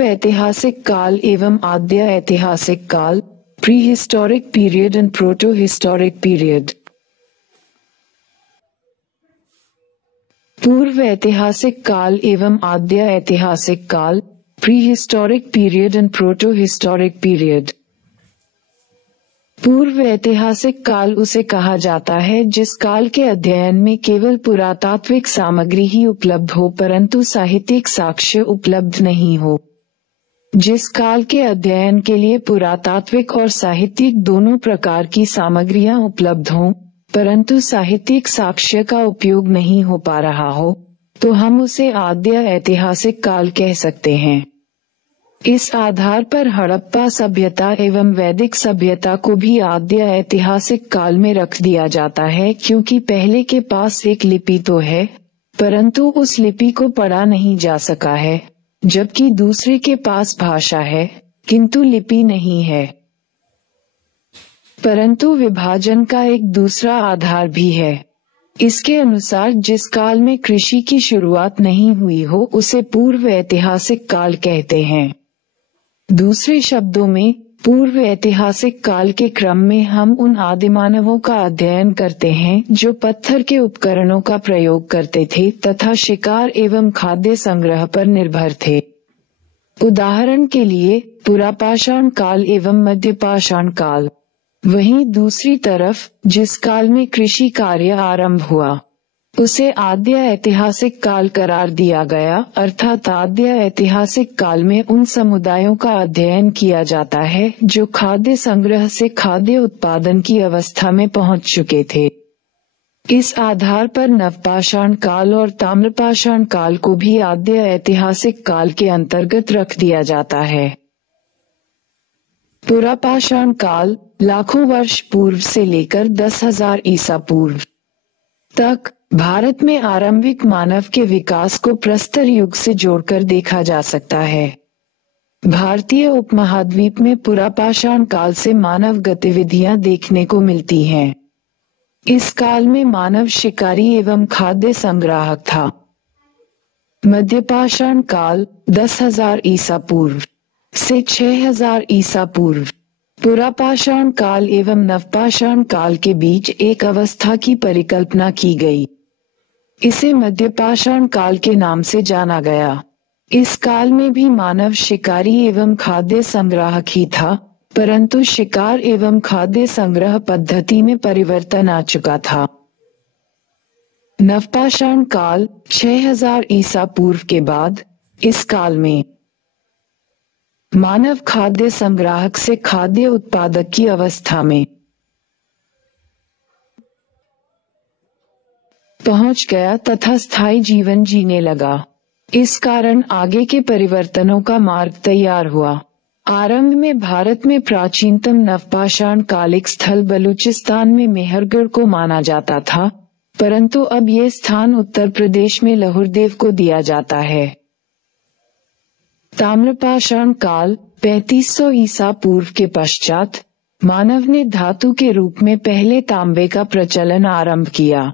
पूर्व ऐतिहासिक काल एवं आद्य ऐतिहासिक काल, prehistoric period and proto historic period. पूर्व ऐतिहासिक काल एवं आद्य ऐतिहासिक काल, prehistoric period and proto historic period. पूर्व ऐतिहासिक काल उसे कहा जाता है जिस काल के अध्ययन में केवल पुरातात्विक सामग्री ही उपलब्ध हो परंतु साहित्यिक साक्ष्य उपलब्ध नहीं हो। जिस काल के अध्ययन के लिए पुरातात्विक और साहित्यिक दोनों प्रकार की सामग्रियां उपलब्ध हों परंतु साहित्यिक साक्ष्य का उपयोग नहीं हो पा रहा हो, तो हम उसे आद्य ऐतिहासिक काल कह सकते हैं। इस आधार पर हड़प्पा सभ्यता एवं वैदिक सभ्यता को भी आद्य ऐतिहासिक काल में रख दिया जाता है, क्योंकि पहले के पास एक लिपि तो है परंतु उस लिपि को पढ़ा नहीं जा सका है, जबकि दूसरे के पास भाषा है किंतु लिपि नहीं है। परंतु विभाजन का एक दूसरा आधार भी है। इसके अनुसार जिस काल में कृषि की शुरुआत नहीं हुई हो उसे पूर्व ऐतिहासिक काल कहते हैं। दूसरे शब्दों में, पूर्व ऐतिहासिक काल के क्रम में हम उन आदिमानवों का अध्ययन करते हैं जो पत्थर के उपकरणों का प्रयोग करते थे तथा शिकार एवं खाद्य संग्रह पर निर्भर थे। उदाहरण के लिए पुरापाषाण काल एवं मध्यपाषाण काल। वहीं दूसरी तरफ जिस काल में कृषि कार्य आरंभ हुआ उसे आद्य ऐतिहासिक काल करार दिया गया, अर्थात आद्य ऐतिहासिक काल में उन समुदायों का अध्ययन किया जाता है जो खाद्य संग्रह से खाद्य उत्पादन की अवस्था में पहुंच चुके थे। इस आधार पर नवपाषाण काल और ताम्रपाषाण काल को भी आद्य ऐतिहासिक काल के अंतर्गत रख दिया जाता है। पुरापाषाण काल लाखों वर्ष पूर्व से लेकर 10,000 ईसा पूर्व तक भारत में आरंभिक मानव के विकास को प्रस्तर युग से जोड़कर देखा जा सकता है। भारतीय उपमहाद्वीप में पुरापाषाण काल से मानव गतिविधियां देखने को मिलती हैं। इस काल में मानव शिकारी एवं खाद्य संग्राहक था। मध्यपाषाण काल 10,000 ईसा पूर्व से 6,000 ईसा पूर्व। पुरापाषाण काल एवं नवपाषाण काल के बीच एक अवस्था की परिकल्पना की गई। इसे मध्यपाषाण काल के नाम से जाना गया। इस काल में भी मानव शिकारी एवं खाद्य संग्राहक ही था, परंतु शिकार एवं खाद्य संग्रह पद्धति में परिवर्तन आ चुका था। नवपाषाण काल 6,000 ईसा पूर्व के बाद इस काल में मानव खाद्य संग्राहक से खाद्य उत्पादक की अवस्था में पहुंच गया तथा स्थायी जीवन जीने लगा। इस कारण आगे के परिवर्तनों का मार्ग तैयार हुआ। आरंभ में भारत में प्राचीनतम नवपाषाण कालिक स्थल बलूचिस्तान में मेहरगढ़ को माना जाता था, परंतु अब ये स्थान उत्तर प्रदेश में लहुरदेव को दिया जाता है। ताम्रपाषाण काल 3500 ईसा पूर्व के पश्चात मानव ने धातु के रूप में पहले तांबे का प्रचलन आरंभ किया।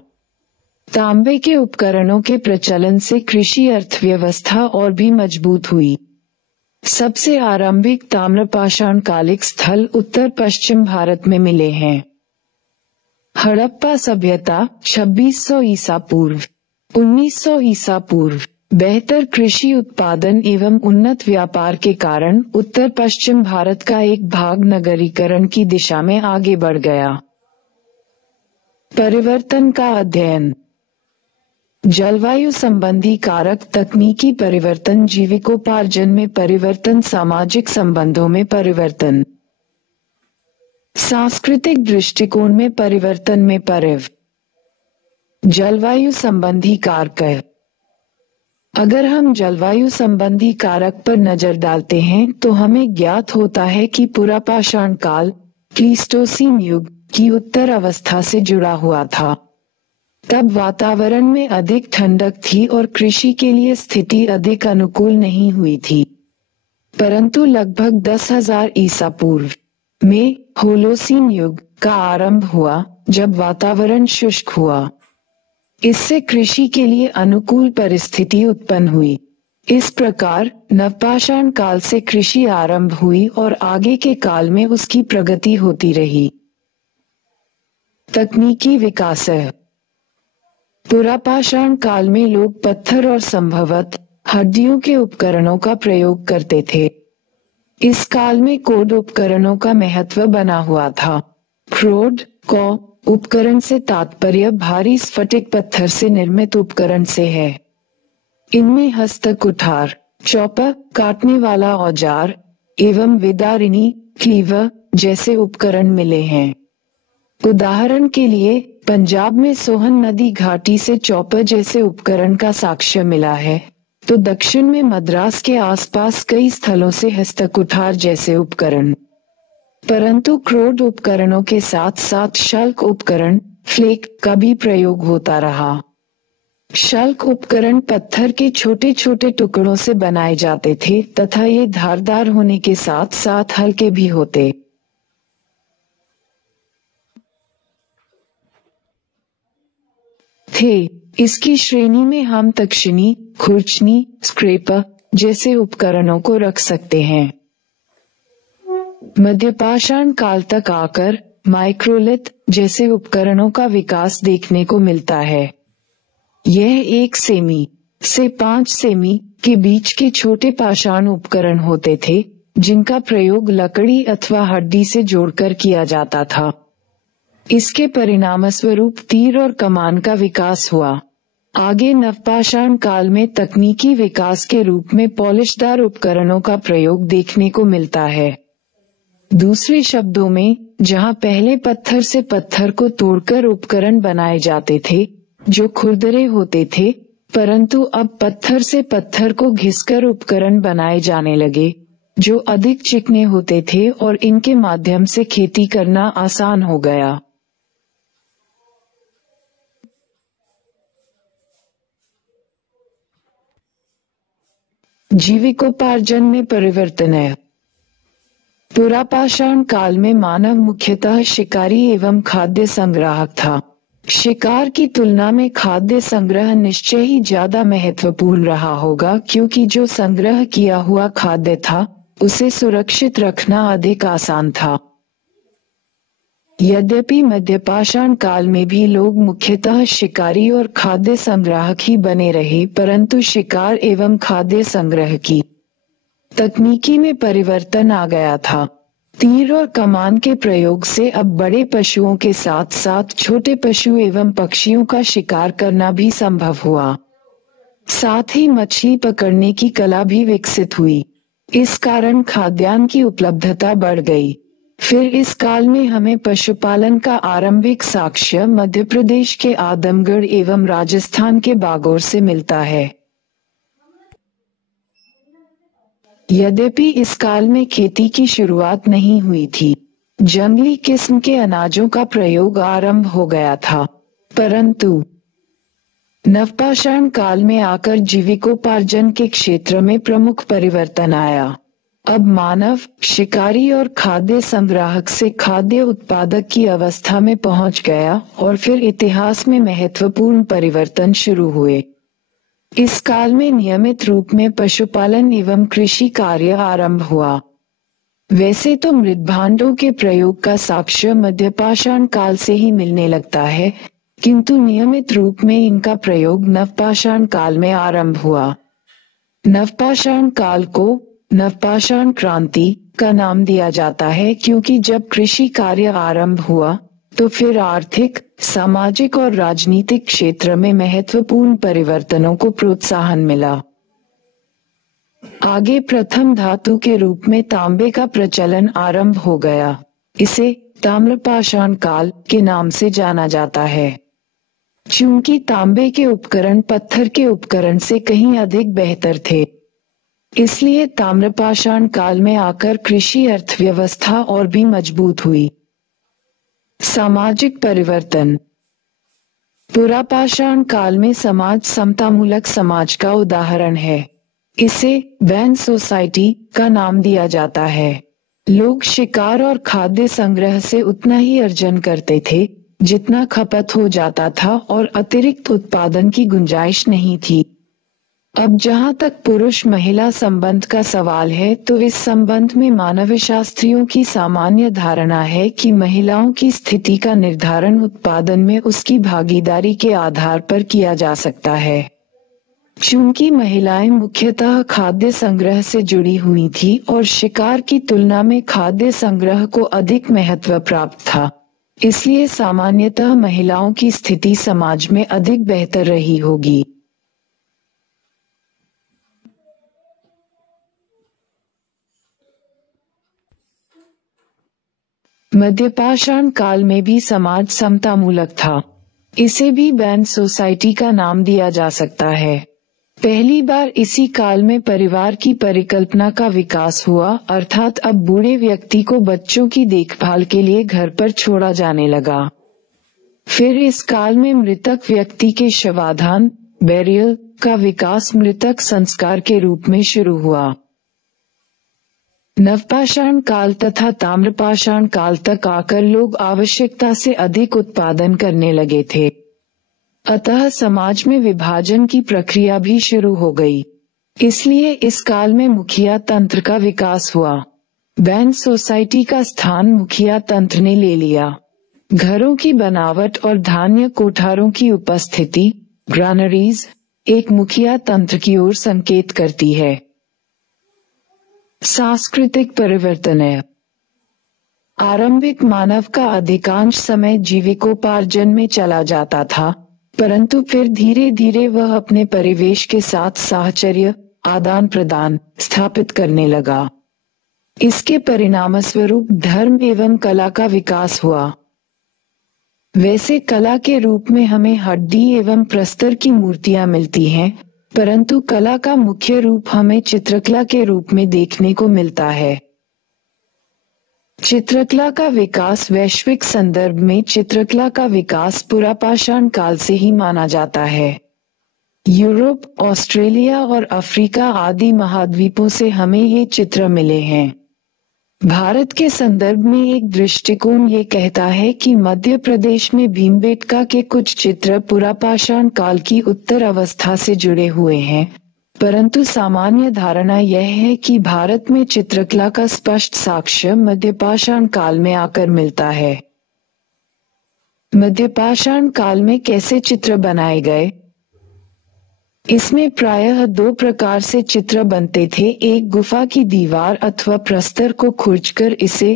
तांबे के उपकरणों के प्रचलन से कृषि अर्थव्यवस्था और भी मजबूत हुई। सबसे आरंभिक ताम्रपाषाण कालिक स्थल उत्तर पश्चिम भारत में मिले हैं। हड़प्पा सभ्यता 2600 ईसा पूर्व 1900 ईसा पूर्व। बेहतर कृषि उत्पादन एवं उन्नत व्यापार के कारण उत्तर पश्चिम भारत का एक भाग नगरीकरण की दिशा में आगे बढ़ गया। परिवर्तन का अध्ययन। जलवायु संबंधी कारक, तकनीकी परिवर्तन, जीविकोपार्जन में परिवर्तन, सामाजिक संबंधों में परिवर्तन, सांस्कृतिक दृष्टिकोण में परिवर्तन में जलवायु संबंधी कारक। अगर हम जलवायु संबंधी कारक पर नजर डालते हैं तो हमें ज्ञात होता है कि पुरापाषाण काल प्लीस्टोसीन युग की उत्तर अवस्था से जुड़ा हुआ था। तब वातावरण में अधिक ठंडक थी और कृषि के लिए स्थिति अधिक अनुकूल नहीं हुई थी। परंतु लगभग 10,000 ईसा पूर्व में होलोसीन युग का आरंभ हुआ, जब वातावरण शुष्क हुआ। इससे कृषि के लिए अनुकूल परिस्थिति उत्पन्न हुई। इस प्रकार नवपाषाण काल से कृषि आरंभ हुई और आगे के काल में उसकी प्रगति होती रही। तकनीकी विकास। पुरापाषाण काल में लोग पत्थर और संभवतः हड्डियों के उपकरणों का प्रयोग करते थे। इस काल में कोड उपकरणों का महत्व बना हुआ था। क्रोड को उपकरण से तात्पर्य भारी स्फटिक पत्थर से निर्मित उपकरण से है। इनमें हस्त कुठार, चॉपर, काटने वाला औजार एवं विदारिणी, क्लीवर जैसे उपकरण मिले हैं। उदाहरण के लिए पंजाब में सोहन नदी घाटी से चॉपर जैसे उपकरण का साक्ष्य मिला है, तो दक्षिण में मद्रास के आसपास कई स्थलों से हस्तकुठार जैसे उपकरण। परंतु क्रोड उपकरणों के साथ साथ शल्क उपकरण, फ्लेक का भी प्रयोग होता रहा। शल्क उपकरण पत्थर के छोटे छोटे टुकड़ों से बनाए जाते थे तथा ये धारदार होने के साथ साथ हल्के भी होते थे। इसकी श्रेणी में हम तक्षिणी, खुरचनी, स्क्रेपर जैसे उपकरणों को रख सकते हैं। मध्यपाषाण काल तक आकर माइक्रोलिथ जैसे उपकरणों का विकास देखने को मिलता है। यह 1 सेमी से 5 सेमी के बीच के छोटे पाषाण उपकरण होते थे, जिनका प्रयोग लकड़ी अथवा हड्डी से जोड़कर किया जाता था। इसके परिणामस्वरूप तीर और कमान का विकास हुआ। आगे नवपाषाण काल में तकनीकी विकास के रूप में पॉलिशदार उपकरणों का प्रयोग देखने को मिलता है। दूसरे शब्दों में, जहां पहले पत्थर से पत्थर को तोड़कर उपकरण बनाए जाते थे जो खुरदरे होते थे, परंतु अब पत्थर से पत्थर को घिसकर उपकरण बनाए जाने लगे जो अधिक चिकने होते थे और इनके माध्यम से खेती करना आसान हो गया। जीविकोपार्जन में परिवर्तन है। पुरापाषाण काल में मानव मुख्यतः शिकारी एवं खाद्य संग्राहक था। शिकार की तुलना में खाद्य संग्रह निश्चय ही ज्यादा महत्वपूर्ण रहा होगा, क्योंकि जो संग्रह किया हुआ खाद्य था उसे सुरक्षित रखना अधिक आसान था। यद्यपि मध्यपाषाण काल में भी लोग मुख्यतः शिकारी और खाद्य संग्राहक ही बने रहे, परंतु शिकार एवं खाद्य संग्रह की तकनीकी में परिवर्तन आ गया था। तीर और कमान के प्रयोग से अब बड़े पशुओं के साथ साथ छोटे पशु एवं पक्षियों का शिकार करना भी संभव हुआ। साथ ही मछली पकड़ने की कला भी विकसित हुई। इस कारण खाद्यान्न की उपलब्धता बढ़ गई। फिर इस काल में हमें पशुपालन का आरंभिक साक्ष्य मध्य प्रदेश के आदमगढ़ एवं राजस्थान के बागोर से मिलता है। यद्यपि इस काल में खेती की शुरुआत नहीं हुई थी, जंगली किस्म के अनाजों का प्रयोग आरंभ हो गया था, परंतु नवपाषाण काल में आकर जीविकोपार्जन के क्षेत्र में प्रमुख परिवर्तन आया। अब मानव शिकारी और खाद्य संग्राहक से खाद्य उत्पादक की अवस्था में पहुंच गया और फिर इतिहास में महत्वपूर्ण परिवर्तन शुरू हुए। इस काल में नियमित रूप में पशुपालन एवं कृषि कार्य आरंभ हुआ। वैसे तो मृदभांडों के प्रयोग का साक्ष्य मध्यपाषाण काल से ही मिलने लगता है, किंतु नियमित रूप में इनका प्रयोग नवपाषाण काल में आरंभ हुआ। नवपाषाण काल को नवपाषाण क्रांति का नाम दिया जाता है, क्योंकि जब कृषि कार्य आरंभ हुआ तो फिर आर्थिक, सामाजिक और राजनीतिक क्षेत्र में महत्वपूर्ण परिवर्तनों को प्रोत्साहन मिला। आगे प्रथम धातु के रूप में तांबे का प्रचलन आरंभ हो गया। इसे ताम्रपाषाण काल के नाम से जाना जाता है। चूंकि तांबे के उपकरण पत्थर के उपकरण से कहीं अधिक बेहतर थे, इसलिए ताम्रपाषाण काल में आकर कृषि अर्थव्यवस्था और भी मजबूत हुई। सामाजिक परिवर्तन। पुरापाषाण काल में समाज समतामूलक समाज का उदाहरण है। इसे वैन सोसाइटी का नाम दिया जाता है। लोग शिकार और खाद्य संग्रह से उतना ही अर्जन करते थे जितना खपत हो जाता था और अतिरिक्त उत्पादन की गुंजाइश नहीं थी। अब जहाँ तक पुरुष महिला संबंध का सवाल है तो इस संबंध में मानवशास्त्रियों की सामान्य धारणा है कि महिलाओं की स्थिति का निर्धारण उत्पादन में उसकी भागीदारी के आधार पर किया जा सकता है। चूंकि महिलाएं मुख्यतः खाद्य संग्रह से जुड़ी हुई थी और शिकार की तुलना में खाद्य संग्रह को अधिक महत्व प्राप्त था, इसलिए सामान्यतः महिलाओं की स्थिति समाज में अधिक बेहतर रही होगी। मध्यपाषाण काल में भी समाज समतामूलक था। इसे भी बैंड सोसाइटी का नाम दिया जा सकता है। पहली बार इसी काल में परिवार की परिकल्पना का विकास हुआ, अर्थात अब बूढ़े व्यक्ति को बच्चों की देखभाल के लिए घर पर छोड़ा जाने लगा। फिर इस काल में मृतक व्यक्ति के शवाधान बेरियल का विकास मृतक संस्कार के रूप में शुरू हुआ। नवपाषाण काल तथा ताम्रपाषाण काल तक आकर लोग आवश्यकता से अधिक उत्पादन करने लगे थे, अतः समाज में विभाजन की प्रक्रिया भी शुरू हो गई। इसलिए इस काल में मुखिया तंत्र का विकास हुआ। बैंड सोसाइटी का स्थान मुखिया तंत्र ने ले लिया। घरों की बनावट और धान्य कोठारों की उपस्थिति ग्रानरीज एक मुखिया तंत्र की ओर संकेत करती है। सांस्कृतिक परिवर्तन है। आरंभिक मानव का अधिकांश समय जीविकोपार्जन में चला जाता था, परंतु फिर धीरे धीरे वह अपने परिवेश के साथ साहचर्य आदान प्रदान स्थापित करने लगा। इसके परिणामस्वरूप धर्म एवं कला का विकास हुआ। वैसे कला के रूप में हमें हड्डी एवं प्रस्तर की मूर्तियां मिलती हैं, परंतु कला का मुख्य रूप हमें चित्रकला के रूप में देखने को मिलता है। चित्रकला का विकास वैश्विक संदर्भ में चित्रकला का विकास पुरापाषाण काल से ही माना जाता है। यूरोप, ऑस्ट्रेलिया और अफ्रीका आदि महाद्वीपों से हमें ये चित्र मिले हैं। भारत के संदर्भ में एक दृष्टिकोण ये कहता है कि मध्य प्रदेश में भीमबेटका के कुछ चित्र पुरापाषाण काल की उत्तर अवस्था से जुड़े हुए हैं, परंतु सामान्य धारणा यह है कि भारत में चित्रकला का स्पष्ट साक्ष्य मध्यपाषाण काल में आकर मिलता है। मध्यपाषाण काल में कैसे चित्र बनाए गए? इसमें प्रायः दो प्रकार से चित्र बनते थे। एक गुफा की दीवार अथवा प्रस्तर को खुरचकर इसे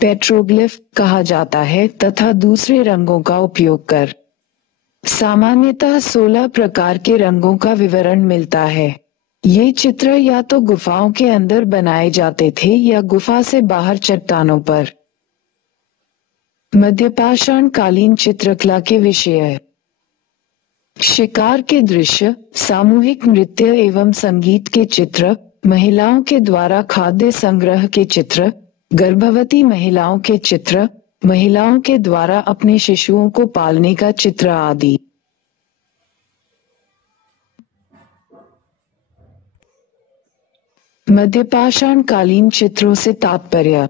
पेट्रोग्लिफ कहा जाता है तथा दूसरे रंगों का उपयोग कर। सामान्यतः 16 प्रकार के रंगों का विवरण मिलता है। ये चित्र या तो गुफाओं के अंदर बनाए जाते थे या गुफा से बाहर चट्टानों पर। मध्यपाषाण कालीन चित्रकला के विषय: शिकार के दृश्य, सामूहिक नृत्य एवं संगीत के चित्र, महिलाओं के द्वारा खाद्य संग्रह के चित्र, गर्भवती महिलाओं के चित्र, महिलाओं के द्वारा अपने शिशुओं को पालने का चित्र आदि। मध्यपाषाण कालीन चित्रों से तात्पर्य: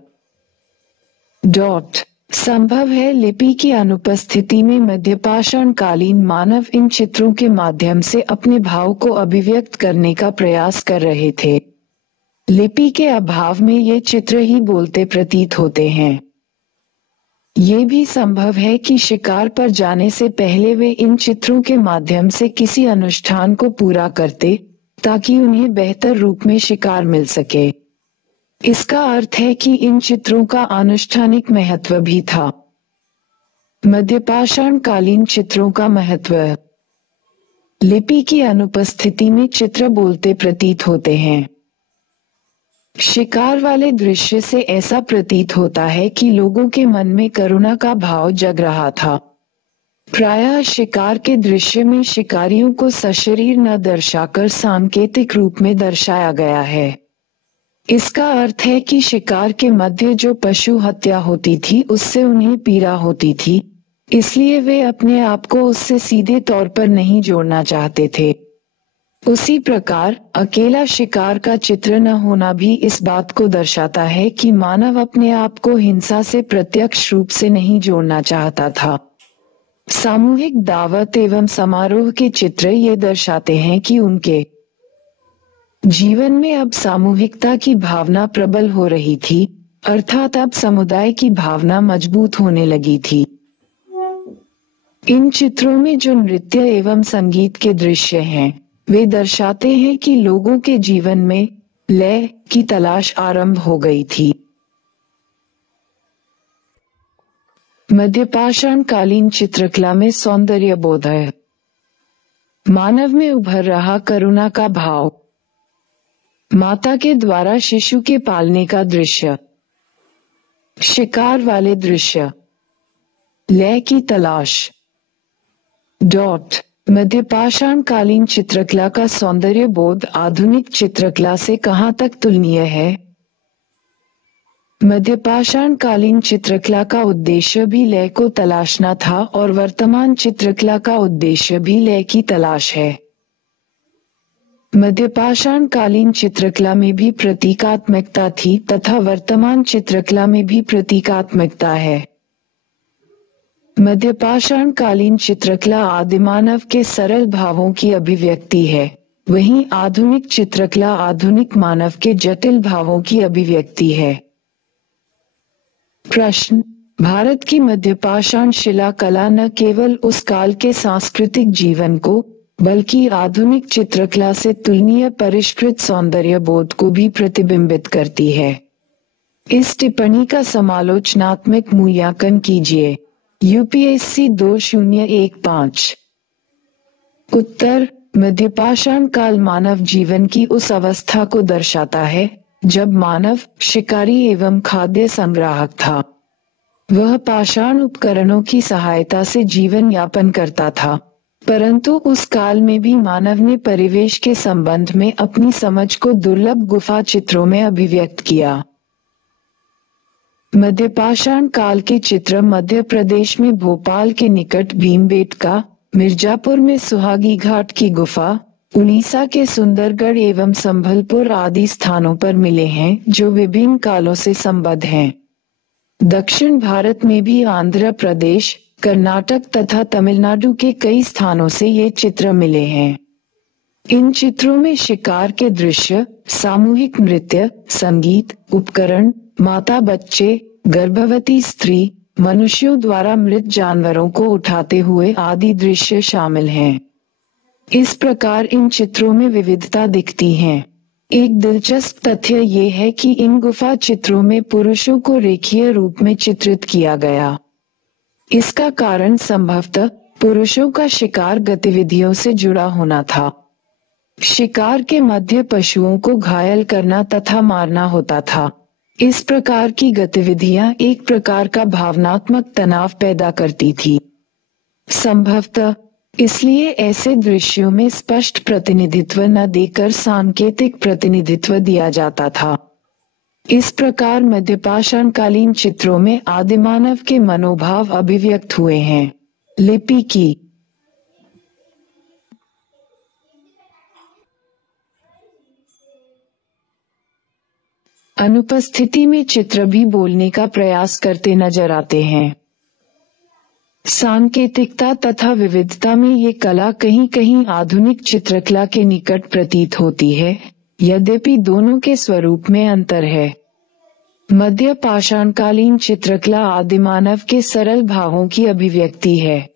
संभव है लिपि की अनुपस्थिति में मध्यपाषाण कालीन मानव इन चित्रों के माध्यम से अपने भाव को अभिव्यक्त करने का प्रयास कर रहे थे। लिपि के अभाव में ये चित्र ही बोलते प्रतीत होते हैं। ये भी संभव है कि शिकार पर जाने से पहले वे इन चित्रों के माध्यम से किसी अनुष्ठान को पूरा करते ताकि उन्हें बेहतर रूप में शिकार मिल सके। इसका अर्थ है कि इन चित्रों का आनुष्ठानिक महत्व भी था। मध्यपाषाण कालीन चित्रों का महत्व: लिपि की अनुपस्थिति में चित्र बोलते प्रतीत होते हैं। शिकार वाले दृश्य से ऐसा प्रतीत होता है कि लोगों के मन में करुणा का भाव जग रहा था। प्रायः शिकार के दृश्य में शिकारियों को सशरीर न दर्शाकर सांकेतिक रूप में दर्शाया गया है। इसका अर्थ है कि शिकार के मध्य जो पशु हत्या होती थी उससे उन्हें पीड़ा होती थी, इसलिए वे अपने आप को उससे सीधे तौर पर नहीं जोड़ना चाहते थे। उसी प्रकार अकेला शिकार का चित्र न होना भी इस बात को दर्शाता है कि मानव अपने आप को हिंसा से प्रत्यक्ष रूप से नहीं जोड़ना चाहता था। सामूहिक दावत एवं समारोह के चित्र ये दर्शाते हैं कि उनके जीवन में अब सामूहिकता की भावना प्रबल हो रही थी, अर्थात अब समुदाय की भावना मजबूत होने लगी थी। इन चित्रों में जो नृत्य एवं संगीत के दृश्य हैं, वे दर्शाते हैं कि लोगों के जीवन में लय की तलाश आरंभ हो गई थी। मध्यपाषाण कालीन चित्रकला में सौंदर्य बोध है। मानव में उभर रहा करुणा का भाव, माता के द्वारा शिशु के पालने का दृश्य, शिकार वाले दृश्य, लय की तलाश। मध्यपाषाण कालीन चित्रकला का सौंदर्य बोध आधुनिक चित्रकला से कहां तक तुलनीय है? मध्यपाषाण कालीन चित्रकला का उद्देश्य भी लय को तलाशना था और वर्तमान चित्रकला का उद्देश्य भी लय की तलाश है। मध्यपाषाण कालीन चित्रकला में भी प्रतीकात्मकता थी तथा वर्तमान चित्रकला में भी प्रतीकात्मकता है। मध्यपाषाण कालीन चित्रकला आदिमानव के सरल भावों की अभिव्यक्ति है, वहीं आधुनिक चित्रकला आधुनिक मानव के जटिल भावों की अभिव्यक्ति है। प्रश्न: भारत की मध्यपाषाण शिला कला न केवल उस काल के सांस्कृतिक जीवन को बल्कि आधुनिक चित्रकला से तुलनीय परिष्कृत सौंदर्य बोध को भी प्रतिबिंबित करती है। इस टिप्पणी का समालोचनात्मक मूल्यांकन कीजिए। यूपीएससी 2015। उत्तर: मध्यपाषाण काल मानव जीवन की उस अवस्था को दर्शाता है जब मानव शिकारी एवं खाद्य संग्राहक था। वह पाषाण उपकरणों की सहायता से जीवन यापन करता था, परंतु उस काल में भी मानव ने परिवेश के संबंध में अपनी समझ को दुर्लभ गुफा चित्रों में अभिव्यक्त किया। मध्यपाषाण काल के चित्र मध्य प्रदेश में भोपाल के निकट भीमबेटका, मिर्जापुर में सुहागी घाट की गुफा, उड़ीसा के सुंदरगढ़ एवं संभलपुर आदि स्थानों पर मिले हैं जो विभिन्न कालों से संबद्ध हैं। दक्षिण भारत में भी आंध्र प्रदेश, कर्नाटक तथा तमिलनाडु के कई स्थानों से ये चित्र मिले हैं। इन चित्रों में शिकार के दृश्य, सामूहिक नृत्य, संगीत, उपकरण, माता बच्चे, गर्भवती स्त्री, मनुष्यों द्वारा मृत जानवरों को उठाते हुए आदि दृश्य शामिल हैं। इस प्रकार इन चित्रों में विविधता दिखती है। एक दिलचस्प तथ्य ये है कि इन गुफा चित्रों में पुरुषों को रेखीय रूप में चित्रित किया गया। इसका कारण संभवतः पुरुषों का शिकार गतिविधियों से जुड़ा होना था। शिकार के मध्य पशुओं को घायल करना तथा मारना होता था। इस प्रकार की गतिविधियां एक प्रकार का भावनात्मक तनाव पैदा करती थी। संभवतः इसलिए ऐसे दृश्यों में स्पष्ट प्रतिनिधित्व न देकर सांकेतिक प्रतिनिधित्व दिया जाता था। इस प्रकार मध्यपाषाण कालीन चित्रों में आदिमानव के मनोभाव अभिव्यक्त हुए हैं। लिपि की अनुपस्थिति में चित्र भी बोलने का प्रयास करते नजर आते हैं। सांकेतिकता तथा विविधता में ये कला कहीं कहीं आधुनिक चित्रकला के निकट प्रतीत होती है, यद्यपि दोनों के स्वरूप में अंतर है। मध्य पाषाणकालीन चित्रकला आदिमानव के सरल भावों की अभिव्यक्ति है।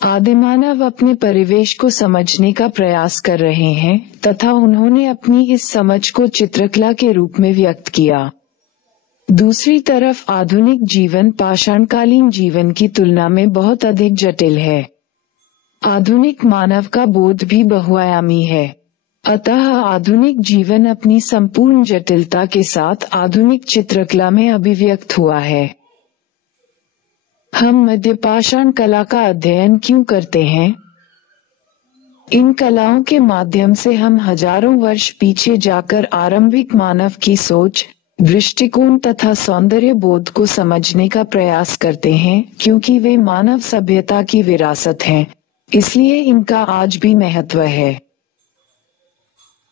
आदिमानव अपने परिवेश को समझने का प्रयास कर रहे हैं तथा उन्होंने अपनी इस समझ को चित्रकला के रूप में व्यक्त किया। दूसरी तरफ आधुनिक जीवन पाषाणकालीन जीवन की तुलना में बहुत अधिक जटिल है। आधुनिक मानव का बोध भी बहुआयामी है। अतः आधुनिक जीवन अपनी संपूर्ण जटिलता के साथ आधुनिक चित्रकला में अभिव्यक्त हुआ है। हम मध्यपाषाण कला का अध्ययन क्यों करते हैं? इन कलाओं के माध्यम से हम हजारों वर्ष पीछे जाकर आरंभिक मानव की सोच, दृष्टिकोण तथा सौंदर्य बोध को समझने का प्रयास करते हैं, क्योंकि वे मानव सभ्यता की विरासत हैं, इसलिए इनका आज भी महत्व है।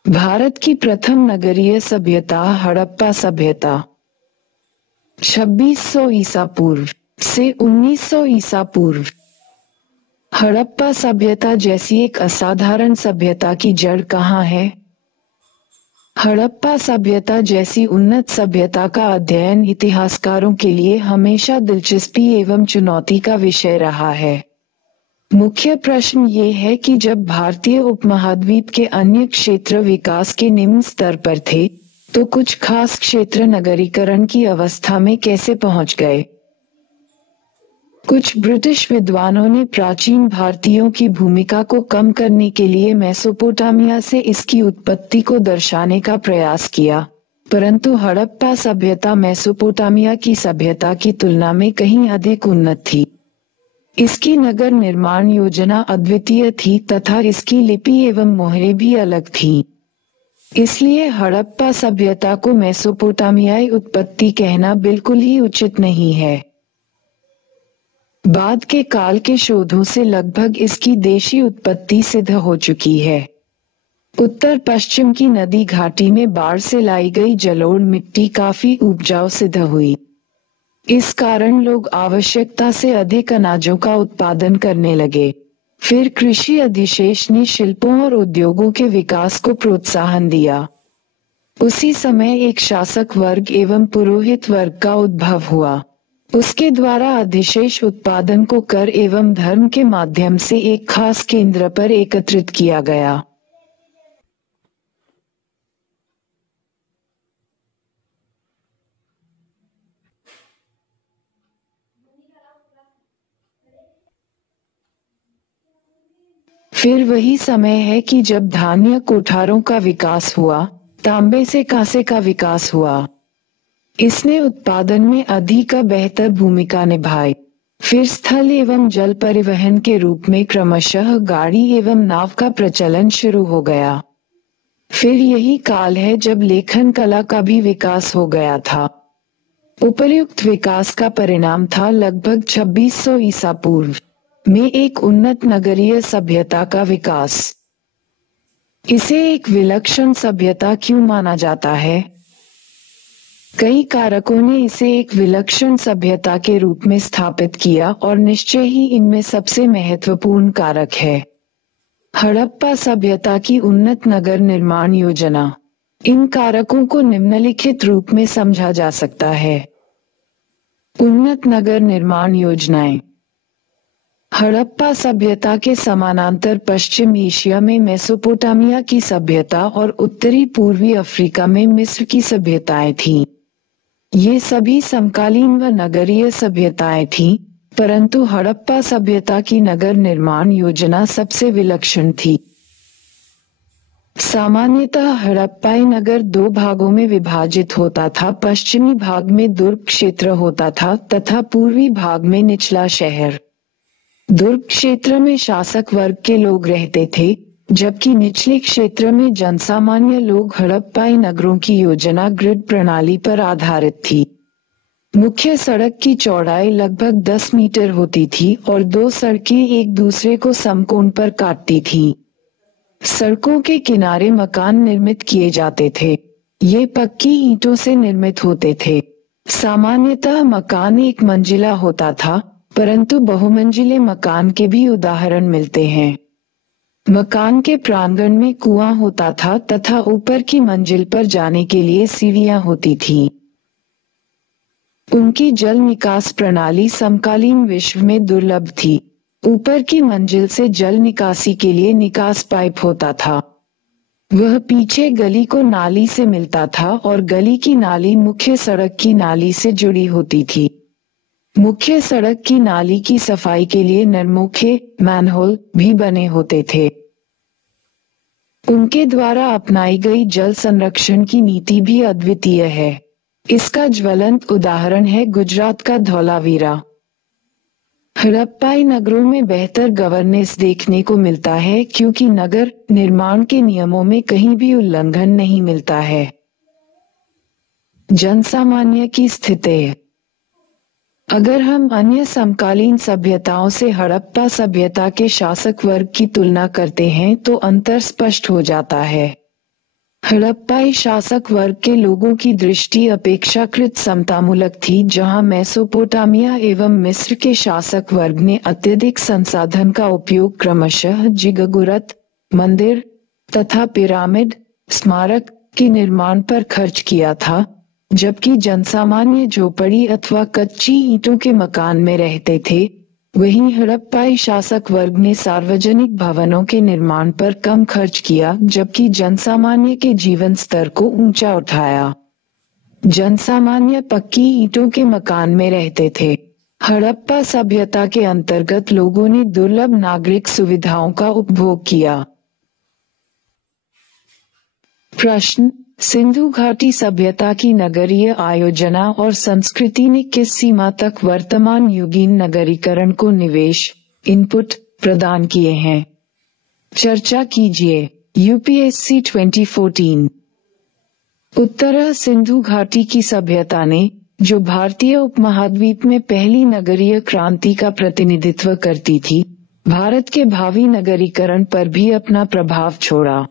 भारत की प्रथम नगरीय सभ्यता हड़प्पा सभ्यता 2600 ईसा पूर्व से 1900 ईसा पूर्व। हड़प्पा सभ्यता जैसी एक असाधारण सभ्यता की जड़ कहाँ है? हड़प्पा सभ्यता जैसी उन्नत सभ्यता का अध्ययन इतिहासकारों के लिए हमेशा दिलचस्पी एवं चुनौती का विषय रहा है। मुख्य प्रश्न ये है कि जब भारतीय उपमहाद्वीप के अन्य क्षेत्र विकास के निम्न स्तर पर थे, तो कुछ खास क्षेत्र नगरीकरण की अवस्था में कैसे पहुंच गए। कुछ ब्रिटिश विद्वानों ने प्राचीन भारतीयों की भूमिका को कम करने के लिए मेसोपोटामिया से इसकी उत्पत्ति को दर्शाने का प्रयास किया, परंतु हड़प्पा सभ्यता मेसोपोटामिया की सभ्यता की तुलना में कहीं अधिक उन्नत थी। इसकी नगर निर्माण योजना अद्वितीय थी तथा इसकी लिपि एवं मोहरें भी अलग थीं। इसलिए हड़प्पा सभ्यता को मेसोपोटामियाई उत्पत्ति कहना बिल्कुल ही उचित नहीं है। बाद के काल के शोधों से लगभग इसकी देशी उत्पत्ति सिद्ध हो चुकी है। उत्तर पश्चिम की नदी घाटी में बाढ़ से लाई गई जलोढ़ मिट्टी काफी उपजाऊ सिद्ध हुई। इस कारण लोग आवश्यकता से अधिक अनाजों का उत्पादन करने लगे। फिर कृषि अधिशेष ने शिल्पों और उद्योगों के विकास को प्रोत्साहन दिया। उसी समय एक शासक वर्ग एवं पुरोहित वर्ग का उद्भव हुआ। उसके द्वारा अधिशेष उत्पादन को कर एवं धर्म के माध्यम से एक खास केंद्र पर एकत्रित किया गया। फिर वही समय है कि जब धान्य कोठारों का विकास हुआ, तांबे से कांसे का विकास हुआ। इसने उत्पादन में अधिक बेहतर भूमिका निभाई। फिर स्थल एवं जल परिवहन के रूप में क्रमशः गाड़ी एवं नाव का प्रचलन शुरू हो गया। फिर यही काल है जब लेखन कला का भी विकास हो गया था। उपर्युक्त विकास का परिणाम था लगभग 2600 ईसा पूर्व में एक उन्नत नगरीय सभ्यता का विकास। इसे एक विलक्षण सभ्यता क्यों माना जाता है? कई कारकों ने इसे एक विलक्षण सभ्यता के रूप में स्थापित किया और निश्चय ही इनमें सबसे महत्वपूर्ण कारक है हड़प्पा सभ्यता की उन्नत नगर निर्माण योजना। इन कारकों को निम्नलिखित रूप में समझा जा सकता है। उन्नत नगर निर्माण योजनाएं। हड़प्पा सभ्यता के समानांतर पश्चिम एशिया में मेसोपोटामिया की सभ्यता और उत्तरी पूर्वी अफ्रीका में मिस्र की सभ्यताएं थीं। ये सभी समकालीन व नगरीय सभ्यताएं थीं, परंतु हड़प्पा सभ्यता की नगर निर्माण योजना सबसे विलक्षण थी। सामान्यतः हड़प्पाई नगर दो भागों में विभाजित होता था। पश्चिमी भाग में दुर्ग क्षेत्र होता था तथा पूर्वी भाग में निचला शहर। दुर्ग क्षेत्र में शासक वर्ग के लोग रहते थे, जबकि निचले क्षेत्र में जनसामान्य लोग। हड़प्पाई नगरों की योजना ग्रिड प्रणाली पर आधारित थी। मुख्य सड़क की चौड़ाई लगभग 10 मीटर होती थी और दो सड़कें एक दूसरे को समकोण पर काटती थीं। सड़कों के किनारे मकान निर्मित किए जाते थे। ये पक्की ईंटों से निर्मित होते थे। सामान्यतः मकान एक मंजिला होता था, परंतु बहुमंजिले मकान के भी उदाहरण मिलते हैं। मकान के प्रांगण में कुआं होता था तथा ऊपर की मंजिल पर जाने के लिए सीढ़ियां होती थीं। उनकी जल निकास प्रणाली समकालीन विश्व में दुर्लभ थी। ऊपर की मंजिल से जल निकासी के लिए निकास पाइप होता था। वह पीछे गली को नाली से मिलता था और गली की नाली मुख्य सड़क की नाली से जुड़ी होती थी। मुख्य सड़क की नाली की सफाई के लिए नरमुखे मैनहोल भी बने होते थे। उनके द्वारा अपनाई गई जल संरक्षण की नीति भी अद्वितीय है। इसका ज्वलंत उदाहरण है गुजरात का धौलावीरा। हड़प्पाई नगरों में बेहतर गवर्नेंस देखने को मिलता है, क्योंकि नगर निर्माण के नियमों में कहीं भी उल्लंघन नहीं मिलता है। जनसामान्य की स्थिति। अगर हम अन्य समकालीन सभ्यताओं से हड़प्पा सभ्यता के शासक वर्ग की तुलना करते हैं तो अंतर स्पष्ट हो जाता है। हड़प्पाई शासक वर्ग के लोगों की दृष्टि अपेक्षाकृत समतामूलक थी, जहां मेसोपोटामिया एवं मिस्र के शासक वर्ग ने अत्यधिक संसाधन का उपयोग क्रमशः जिगगुरत, मंदिर तथा पिरामिड, स्मारक के निर्माण पर खर्च किया था, जबकि जनसामान्य झोपड़ी अथवा कच्ची ईंटों के मकान में रहते थे। वहीं हड़प्पाई शासक वर्ग ने सार्वजनिक भवनों के निर्माण पर कम खर्च किया, जबकि जनसामान्य के जीवन स्तर को ऊंचा उठाया। जनसामान्य पक्की ईंटों के मकान में रहते थे। हड़प्पा सभ्यता के अंतर्गत लोगों ने दुर्लभ नागरिक सुविधाओं का उपभोग किया। प्रश्न: सिंधु घाटी सभ्यता की नगरीय आयोजना और संस्कृति ने किस सीमा तक वर्तमान युगीन नगरीकरण को निवेश इनपुट प्रदान किए हैं? चर्चा कीजिए। यूपीएससी 2014। उत्तर: सिंधु घाटी की सभ्यता ने, जो भारतीय उपमहाद्वीप में पहली नगरीय क्रांति का प्रतिनिधित्व करती थी, भारत के भावी नगरीकरण पर भी अपना प्रभाव छोड़ा।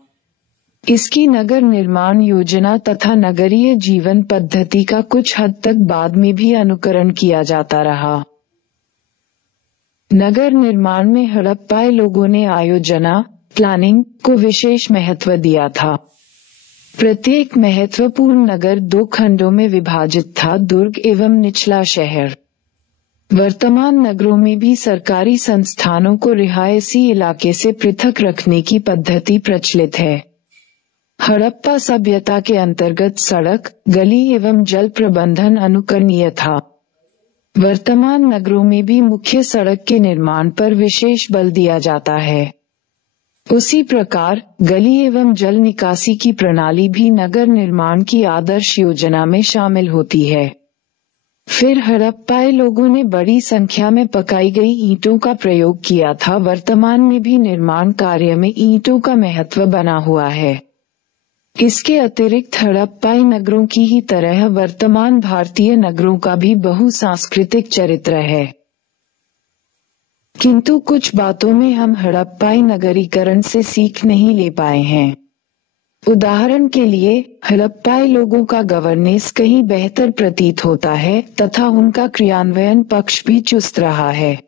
इसकी नगर निर्माण योजना तथा नगरीय जीवन पद्धति का कुछ हद तक बाद में भी अनुकरण किया जाता रहा। नगर निर्माण में हड़प्पाई लोगों ने आयोजना प्लानिंग को विशेष महत्व दिया था। प्रत्येक महत्वपूर्ण नगर 2 खंडों में विभाजित था, दुर्ग एवं निचला शहर। वर्तमान नगरों में भी सरकारी संस्थानों को रिहायशी इलाके से पृथक रखने की पद्धति प्रचलित है। हड़प्पा सभ्यता के अंतर्गत सड़क, गली एवं जल प्रबंधन अनुकरणीय था। वर्तमान नगरों में भी मुख्य सड़क के निर्माण पर विशेष बल दिया जाता है। उसी प्रकार गली एवं जल निकासी की प्रणाली भी नगर निर्माण की आदर्श योजना में शामिल होती है। फिर हड़प्पाई लोगों ने बड़ी संख्या में पकाई गई ईंटों का प्रयोग किया था। वर्तमान में भी निर्माण कार्य में ईंटों का महत्व बना हुआ है। इसके अतिरिक्त हड़प्पाई नगरों की ही तरह वर्तमान भारतीय नगरों का भी बहुसांस्कृतिक चरित्र है। किंतु कुछ बातों में हम हड़प्पाई नगरीकरण से सीख नहीं ले पाए हैं। उदाहरण के लिए, हड़प्पाई लोगों का गवर्नेंस कहीं बेहतर प्रतीत होता है तथा उनका क्रियान्वयन पक्ष भी चुस्त रहा है।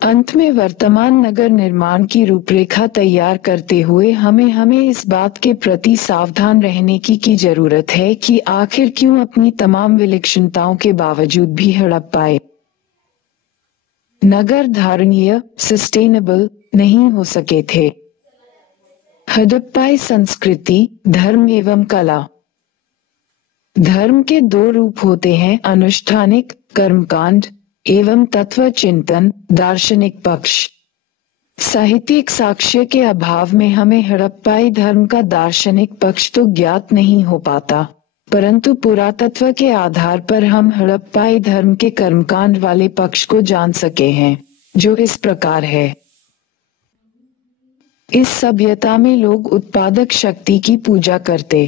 अंत में वर्तमान नगर निर्माण की रूपरेखा तैयार करते हुए हमें इस बात के प्रति सावधान रहने की जरूरत है कि आखिर क्यों अपनी तमाम विलक्षणताओं के बावजूद भी हड़प्पाई नगर धारणीय सस्टेनेबल नहीं हो सके थे। हड़प्पाई संस्कृति, धर्म एवं कला। धर्म के 2 रूप होते हैं, अनुष्ठानिक कर्मकांड एवं तत्व चिंतन दार्शनिक पक्ष। साहित्यिक साक्ष्य के अभाव में हमें हड़प्पाई धर्म का दार्शनिक पक्ष तो ज्ञात नहीं हो पाता, परंतु पुरातत्व के आधार पर हम हड़प्पाई धर्म के कर्मकांड वाले पक्ष को जान सके हैं, जो इस प्रकार है। इस सभ्यता में लोग उत्पादक शक्ति की पूजा करते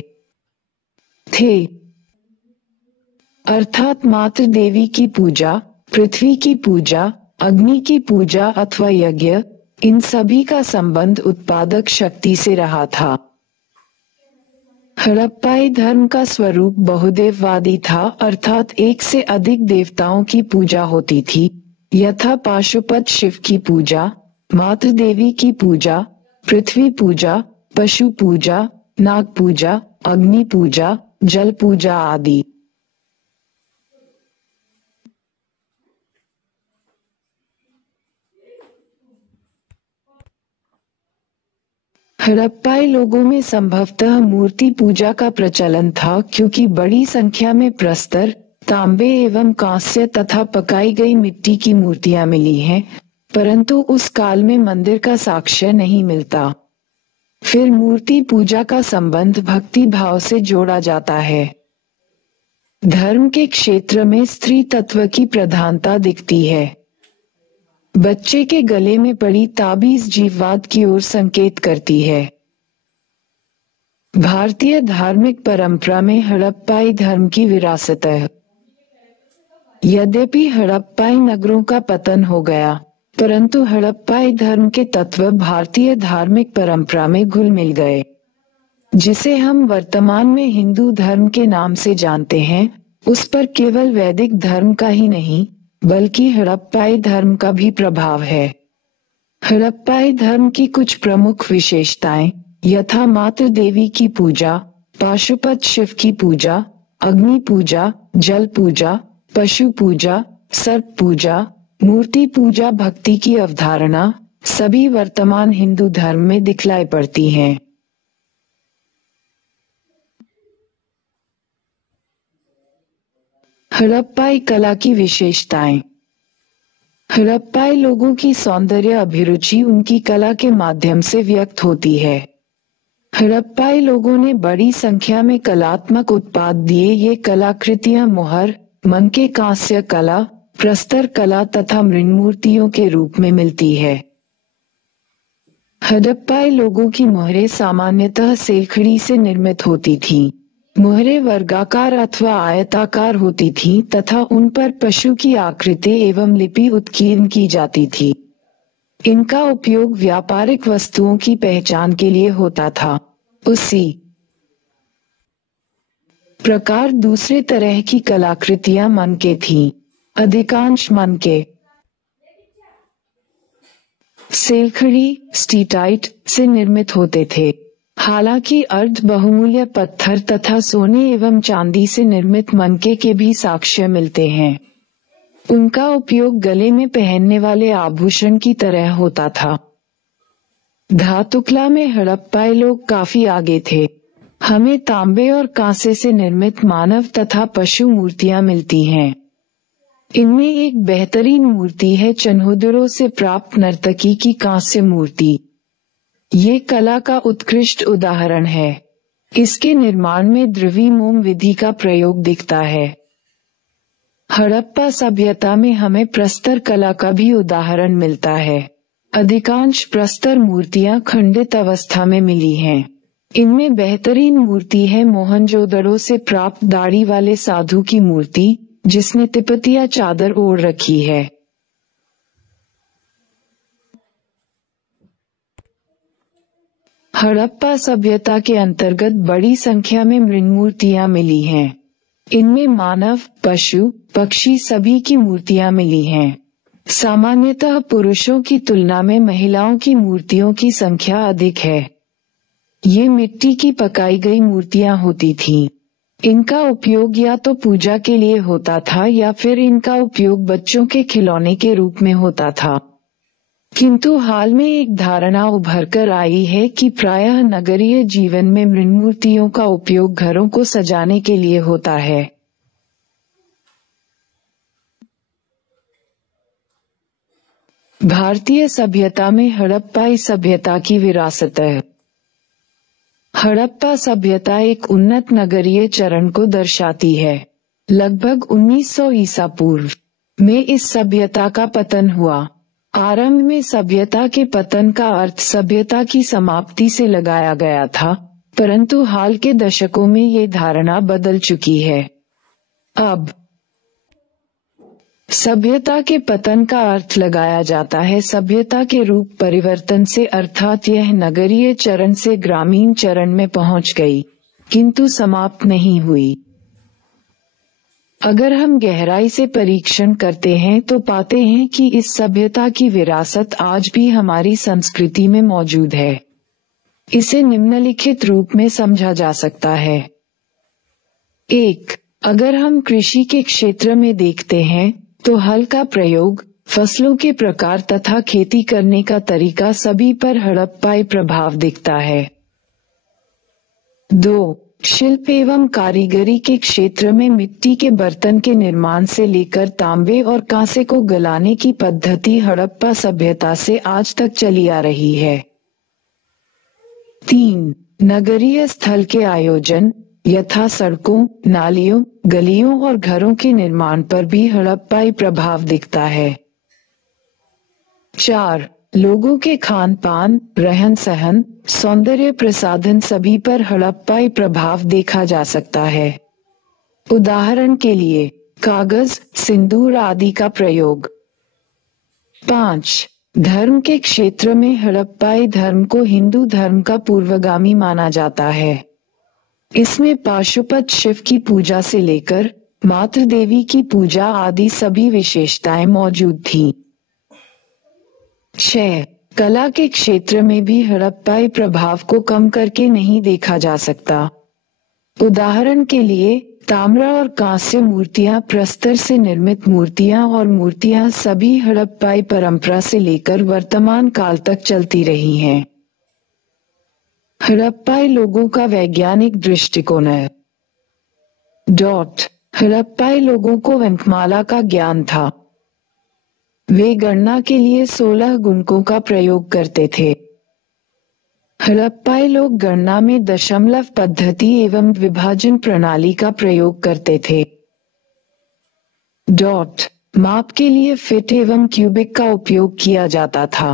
थे, अर्थात मातृ देवी की पूजा, पृथ्वी की पूजा, अग्नि की पूजा अथवा यज्ञ, इन सभी का संबंध उत्पादक शक्ति से रहा था। हड़प्पाई धर्म का स्वरूप बहुदेववादी था, अर्थात एक से अधिक देवताओं की पूजा होती थी, यथा पाशुपत शिव की पूजा, मातृ देवी की पूजा, पृथ्वी पूजा, पशु पूजा, नाग पूजा, अग्नि पूजा, जल पूजा आदि। हड़प्पाई लोगों में संभवतः मूर्ति पूजा का प्रचलन था, क्योंकि बड़ी संख्या में प्रस्तर, तांबे एवं कांस्य तथा पकाई गई मिट्टी की मूर्तियां मिली हैं, परंतु उस काल में मंदिर का साक्ष्य नहीं मिलता। फिर मूर्ति पूजा का संबंध भक्ति भाव से जोड़ा जाता है। धर्म के क्षेत्र में स्त्री तत्व की प्रधानता दिखती है। बच्चे के गले में पड़ी ताबीज जीववाद की ओर संकेत करती है। भारतीय धार्मिक परंपरा में हड़प्पाई धर्म की विरासत है। यद्यपि हड़प्पाई नगरों का पतन हो गया, परंतु हड़प्पाई धर्म के तत्व भारतीय धार्मिक परंपरा में घुल मिल गए। जिसे हम वर्तमान में हिंदू धर्म के नाम से जानते हैं, उस पर केवल वैदिक धर्म का ही नहीं, बल्कि हड़प्पाई धर्म का भी प्रभाव है। हड़प्पाई धर्म की कुछ प्रमुख विशेषताएं, यथा मातृ देवी की पूजा, पाशुपत शिव की पूजा, अग्नि पूजा, जल पूजा, पशु पूजा, सर्प पूजा, मूर्ति पूजा, भक्ति की अवधारणा सभी वर्तमान हिंदू धर्म में दिखलाई पड़ती हैं। हड़प्पाई कला की विशेषताएं। हड़प्पाई लोगों की सौंदर्य अभिरुचि उनकी कला के माध्यम से व्यक्त होती है। हड़प्पाई लोगों ने बड़ी संख्या में कलात्मक उत्पाद दिए। ये कलाकृतियां मोहर, मनके कांस्य कला, प्रस्तर कला तथा मृन्मूर्तियों के रूप में मिलती है। हड़प्पाई लोगों की मोहरें सामान्यतः सेलखड़ी से निर्मित होती थीं। मोहरें वर्गाकार अथवा आयताकार होती थीं तथा उन पर पशु की आकृति एवं लिपि उत्कीर्ण की जाती थी। इनका उपयोग व्यापारिक वस्तुओं की पहचान के लिए होता था। उसी प्रकार दूसरे तरह की कलाकृतियां मनके थीं। अधिकांश मनके सेलखड़ी स्टीटाइट से निर्मित होते थे। हालांकि अर्ध बहुमूल्य पत्थर तथा सोने एवं चांदी से निर्मित मनके के भी साक्ष्य मिलते हैं। उनका उपयोग गले में पहनने वाले आभूषण की तरह होता था। धातुकला में हड़प्पाई लोग काफी आगे थे। हमें तांबे और कांसे से निर्मित मानव तथा पशु मूर्तियां मिलती हैं। इनमें एक बेहतरीन मूर्ति है चन्होदरों से प्राप्त नर्तकी की कांस्य मूर्ति। ये कला का उत्कृष्ट उदाहरण है। इसके निर्माण में द्रव्यमोम विधि का प्रयोग दिखता है। हड़प्पा सभ्यता में हमें प्रस्तर कला का भी उदाहरण मिलता है। अधिकांश प्रस्तर मूर्तियां खंडित अवस्था में मिली हैं। इनमें बेहतरीन मूर्ति है मोहनजोदड़ो से प्राप्त दाढ़ी वाले साधु की मूर्ति, जिसने तिपतिया चादर ओढ़ रखी है। हड़प्पा सभ्यता के अंतर्गत बड़ी संख्या में मृन्मूर्तियां मिली हैं। इनमें मानव, पशु, पक्षी सभी की मूर्तियां मिली हैं। सामान्यतः पुरुषों की तुलना में महिलाओं की मूर्तियों की संख्या अधिक है। ये मिट्टी की पकाई गई मूर्तियां होती थीं। इनका उपयोग या तो पूजा के लिए होता था या फिर इनका उपयोग बच्चों के खिलौने के रूप में होता था। किंतु हाल में एक धारणा उभरकर आई है कि प्रायः नगरीय जीवन में मृन्मूर्तियों का उपयोग घरों को सजाने के लिए होता है। भारतीय सभ्यता में हड़प्पाई सभ्यता की विरासत है। हड़प्पा सभ्यता एक उन्नत नगरीय चरण को दर्शाती है। लगभग 1900 ईसा पूर्व में इस सभ्यता का पतन हुआ। आरंभ में सभ्यता के पतन का अर्थ सभ्यता की समाप्ति से लगाया गया था, परंतु हाल के दशकों में ये धारणा बदल चुकी है। अब सभ्यता के पतन का अर्थ लगाया जाता है सभ्यता के रूप परिवर्तन से, अर्थात यह नगरीय चरण से ग्रामीण चरण में पहुंच गई, किंतु समाप्त नहीं हुई। अगर हम गहराई से परीक्षण करते हैं तो पाते हैं कि इस सभ्यता की विरासत आज भी हमारी संस्कृति में मौजूद है। इसे निम्नलिखित रूप में समझा जा सकता है। 1. अगर हम कृषि के क्षेत्र में देखते हैं तो हल का प्रयोग, फसलों के प्रकार तथा खेती करने का तरीका सभी पर हड़प्पाई प्रभाव दिखता है। 2. शिल्प एवं कारीगरी के क्षेत्र में मिट्टी के बर्तन के निर्माण से लेकर तांबे और कांसे को गलाने की पद्धति हड़प्पा सभ्यता से आज तक चली आ रही है। 3. नगरीय स्थल के आयोजन यथा सड़कों, नालियों, गलियों और घरों के निर्माण पर भी हड़प्पाई प्रभाव दिखता है। 4. लोगों के खान पान, रहन सहन, सौंदर्य प्रसाधन सभी पर हड़प्पाई प्रभाव देखा जा सकता है। उदाहरण के लिए कागज, सिंदूर आदि का प्रयोग। 5. धर्म के क्षेत्र में हड़प्पाई धर्म को हिंदू धर्म का पूर्वगामी माना जाता है। इसमें पाशुपत शिव की पूजा से लेकर मातृ देवी की पूजा आदि सभी विशेषताएं मौजूद थीं। 6. कला के क्षेत्र में भी हड़प्पाई प्रभाव को कम करके नहीं देखा जा सकता। उदाहरण के लिए ताम्र और कांस्य मूर्तियां, प्रस्तर से निर्मित मूर्तियां और मूर्तियां सभी हड़प्पाई परंपरा से लेकर वर्तमान काल तक चलती रही हैं। हड़प्पाई लोगों का वैज्ञानिक दृष्टिकोण है। हड़प्पाई लोगों को अंकमाला का ज्ञान था। वे गणना के लिए 16 गुणकों का प्रयोग करते थे। हड़प्पाई लोग गणना में दशमलव पद्धति एवं विभाजन प्रणाली का प्रयोग करते थे। माप के लिए फीट एवं क्यूबिक का उपयोग किया जाता था।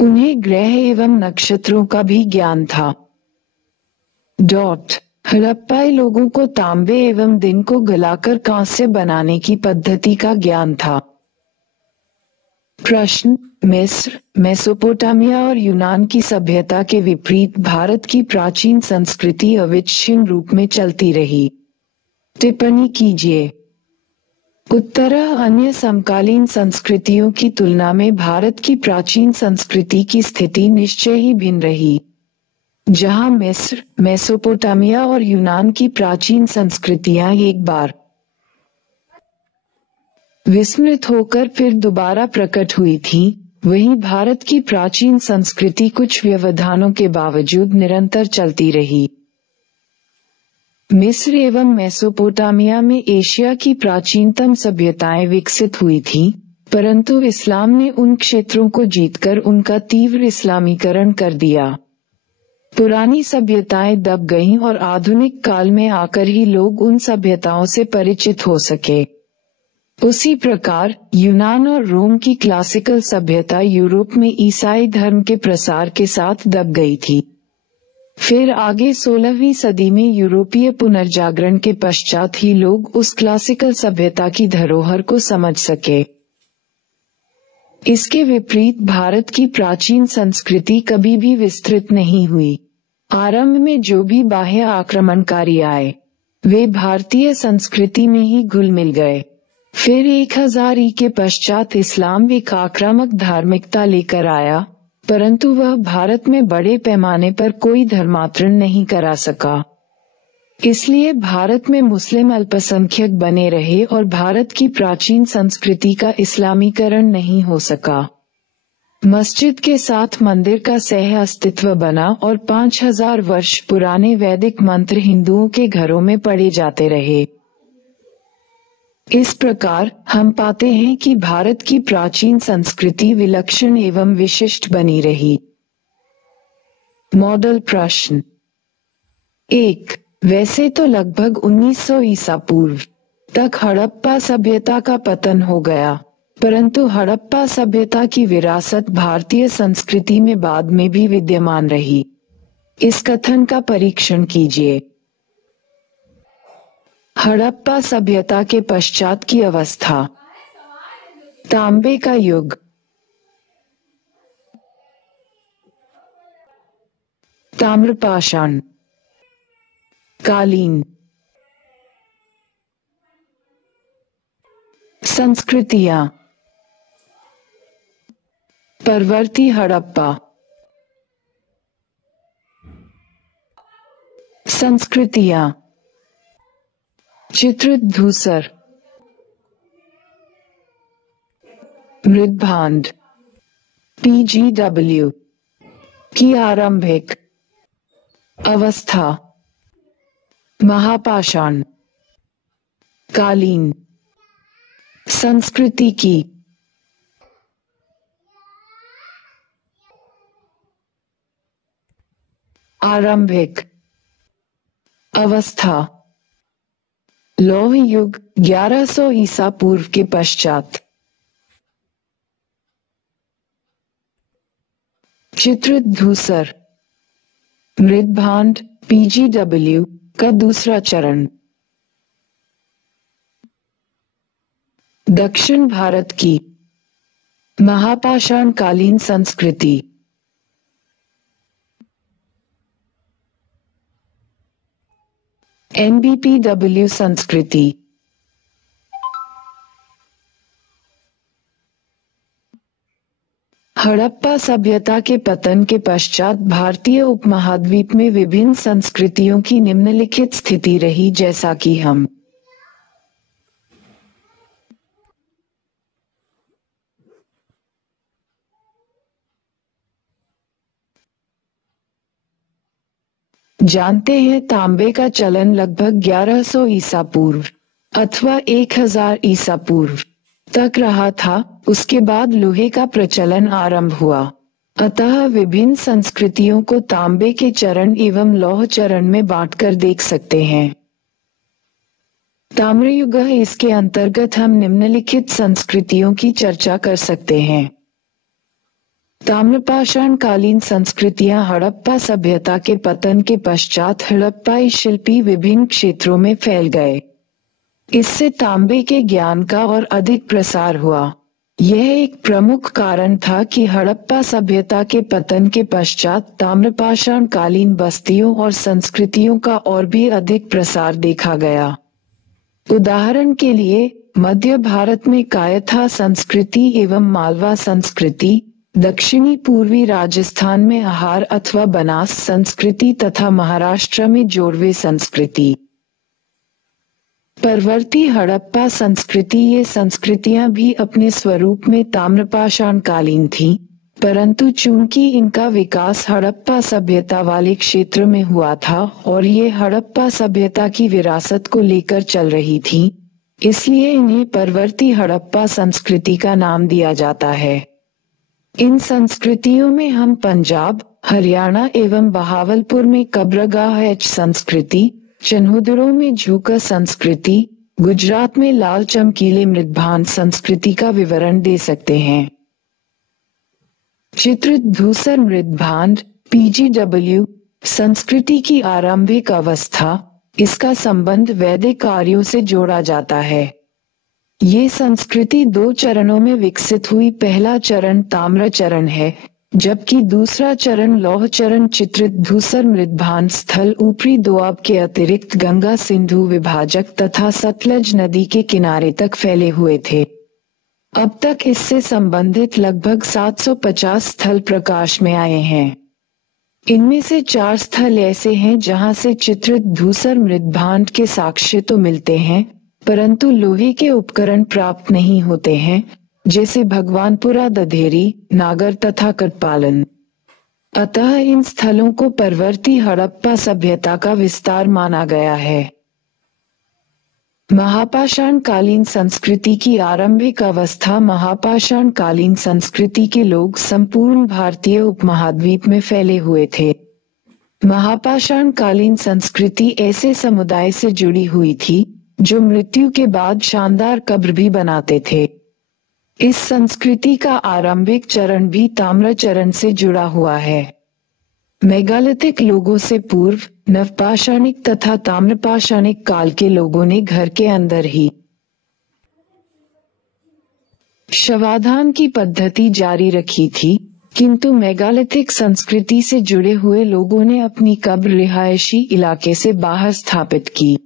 उन्हें ग्रह एवं नक्षत्रों का भी ज्ञान था। हड़प्पाई लोगों को तांबे एवं दिन को गलाकर कांस्य बनाने की पद्धति का ज्ञान था। प्रश्न, मिस्र, मेसोपोटामिया और यूनान की सभ्यता के विपरीत भारत की प्राचीन संस्कृति अविच्छिन्न रूप में चलती रही। टिप्पणी कीजिए। उत्तरः अन्य समकालीन संस्कृतियों की तुलना में भारत की प्राचीन संस्कृति की स्थिति निश्चय ही भिन्न रही। जहां मिस्र, मेसोपोटामिया और यूनान की प्राचीन संस्कृतियां एक बार विस्मृत होकर फिर दोबारा प्रकट हुई थी, वहीं भारत की प्राचीन संस्कृति कुछ व्यवधानों के बावजूद निरंतर चलती रही। मिस्र एवं मेसोपोटामिया में एशिया की प्राचीनतम सभ्यताएं विकसित हुई थीं, परंतु इस्लाम ने उन क्षेत्रों को जीतकर उनका तीव्र इस्लामीकरण कर दिया। पुरानी सभ्यताएं दब गईं और आधुनिक काल में आकर ही लोग उन सभ्यताओं से परिचित हो सके। उसी प्रकार यूनान और रोम की क्लासिकल सभ्यता यूरोप में ईसाई धर्म के प्रसार के साथ दब गई थी। फिर आगे 16वीं सदी में यूरोपीय पुनर्जागरण के पश्चात ही लोग उस क्लासिकल सभ्यता की धरोहर को समझ सके। इसके विपरीत भारत की प्राचीन संस्कृति कभी भी विस्तृत नहीं हुई। आरंभ में जो भी बाह्य आक्रमणकारी आए, वे भारतीय संस्कृति में ही घुल मिल गए। फिर 1000 ई के पश्चात इस्लाम एक आक्रामक धार्मिकता लेकर आया, परंतु वह भारत में बड़े पैमाने पर कोई धर्मांतरण नहीं करा सका। इसलिए भारत में मुस्लिम अल्पसंख्यक बने रहे और भारत की प्राचीन संस्कृति का इस्लामीकरण नहीं हो सका। मस्जिद के साथ मंदिर का सह अस्तित्व बना और 5000 वर्ष पुराने वैदिक मंत्र हिंदुओं के घरों में पढ़े जाते रहे। इस प्रकार हम पाते हैं कि भारत की प्राचीन संस्कृति विलक्षण एवं विशिष्ट बनी रही। मॉडल प्रश्न 1. वैसे तो लगभग 1900 ईसा पूर्व तक हड़प्पा सभ्यता का पतन हो गया, परंतु हड़प्पा सभ्यता की विरासत भारतीय संस्कृति में बाद में भी विद्यमान रही। इस कथन का परीक्षण कीजिए। हड़प्पा सभ्यता के पश्चात की अवस्था। तांबे का युग, ताम्रपाषाण, कालीन, संस्कृतियां, परवर्ती हड़प्पा, संस्कृतियां, चित्रित धूसर, मृदभांड, PGW की आरंभिक अवस्था, महापाषाण, कालीन, संस्कृति की आरंभिक अवस्था, लौह युग 1100 ईसा पूर्व के पश्चात, चित्रित धूसर, मृदभांड, PGW का दूसरा चरण, दक्षिण भारत की महापाषाण कालीन संस्कृति, NBPW संस्कृति, हड़प्पा सभ्यता के पतन के पश्चात भारतीय उपमहाद्वीप में विभिन्न संस्कृतियों की निम्नलिखित स्थिति रही, जैसा कि हम जानते हैं। तांबे का चलन लगभग 1100 ईसा पूर्व अथवा 1000 ईसा पूर्व तक रहा था। उसके बाद लोहे का प्रचलन आरंभ हुआ। अतः विभिन्न संस्कृतियों को तांबे के चरण एवं लौह चरण में बांटकर देख सकते हैं। ताम्रयुग, इसके अंतर्गत हम निम्नलिखित संस्कृतियों की चर्चा कर सकते हैं। ताम्रपाषाण कालीन संस्कृतियां हड़प्पा सभ्यता के पतन के पश्चात हड़प्पाई शिल्पी विभिन्न क्षेत्रों में फैल गए। इससे तांबे के ज्ञान का और अधिक प्रसार हुआ। यह एक प्रमुख कारण था कि हड़प्पा सभ्यता के पतन के पश्चात ताम्रपाषाण कालीन बस्तियों और संस्कृतियों का और भी अधिक प्रसार देखा गया। उदाहरण के लिए मध्य भारत में कायथा संस्कृति एवं मालवा संस्कृति, दक्षिणी पूर्वी राजस्थान में आहार अथवा बनास संस्कृति तथा महाराष्ट्र में जोड़वे संस्कृति। परवर्ती हड़प्पा संस्कृति, ये संस्कृतियां भी अपने स्वरूप में ताम्रपाषाण कालीन थीं, परंतु चूंकि इनका विकास हड़प्पा सभ्यता वाले क्षेत्र में हुआ था और ये हड़प्पा सभ्यता की विरासत को लेकर चल रही थीं, इसलिए इन्हें परवर्ती हड़प्पा संस्कृति का नाम दिया जाता है। इन संस्कृतियों में हम पंजाब, हरियाणा एवं बहावलपुर में कब्रगाह एच संस्कृति, चन्हुदड़ों में झूकर संस्कृति, गुजरात में लाल चमकीले मृदभान संस्कृति का विवरण दे सकते हैं। चित्रित धूसर मृदभांड (PGW) संस्कृति की आरंभिक अवस्था, इसका संबंध वैदिक कार्यों से जोड़ा जाता है। ये संस्कृति 2 चरणों में विकसित हुई। पहला चरण ताम्र चरण है, जबकि दूसरा चरण लौह चरण। चित्रित धूसर मृदभान स्थल ऊपरी दोआब के अतिरिक्त गंगा सिंधु विभाजक तथा सतलज नदी के किनारे तक फैले हुए थे। अब तक इससे संबंधित लगभग 750 स्थल प्रकाश में आए हैं। इनमें से 4 स्थल ऐसे हैं जहां से चित्रित धूसर मृदभांड के साक्ष्य तो मिलते हैं, परंतु लोहे के उपकरण प्राप्त नहीं होते हैं, जैसे भगवानपुरा, दधेरी, नागर तथा कटपालन। अतः इन स्थलों को परवर्ती हड़प्पा सभ्यता का विस्तार माना गया है। महापाषाण कालीन संस्कृति की आरंभिक अवस्था। महापाषाण कालीन संस्कृति के लोग संपूर्ण भारतीय उपमहाद्वीप में फैले हुए थे। महापाषाण कालीन संस्कृति ऐसे समुदाय से जुड़ी हुई थी जो मृत्यु के बाद शानदार कब्र भी बनाते थे। इस संस्कृति का आरंभिक चरण भी ताम्र चरण से जुड़ा हुआ है। मेगालिथिक लोगों से पूर्व नवपाषाणिक तथा ताम्रपाषाणिक काल के लोगों ने घर के अंदर ही शवाधान की पद्धति जारी रखी थी, किंतु मेगालिथिक संस्कृति से जुड़े हुए लोगों ने अपनी कब्र रिहायशी इलाके से बाहर स्थापित की।